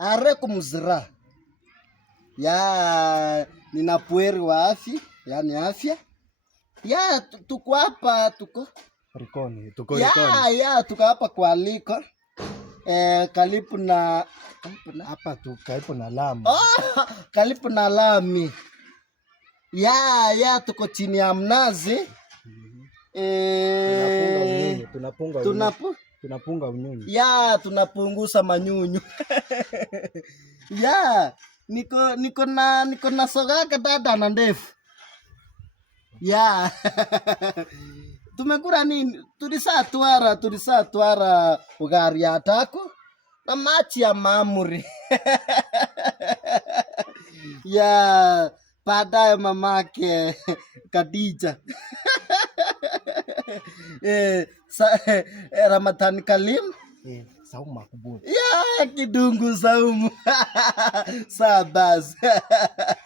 Areko mzira. Ya nina pueri wa afya, yani afya. Ya tuko hapa tuko Rikoni, tuko hapa kwa Liko. Karibu na hapa tu karibu na Lamu. Karibu na Lami. Ya tuko chini ya mnazi. Tunapunga unyunyu. Ya tunapunguza manyunyu. Ya niko na soga dada na ndefu. Ya tumekula nini? Tulisatwara ugali ya tako na machi ya mamuri. Ya baadaye mamake Khadija. Ramadhan Kalim. Saumu makubuni. Ya kidungu saumu. Sabas.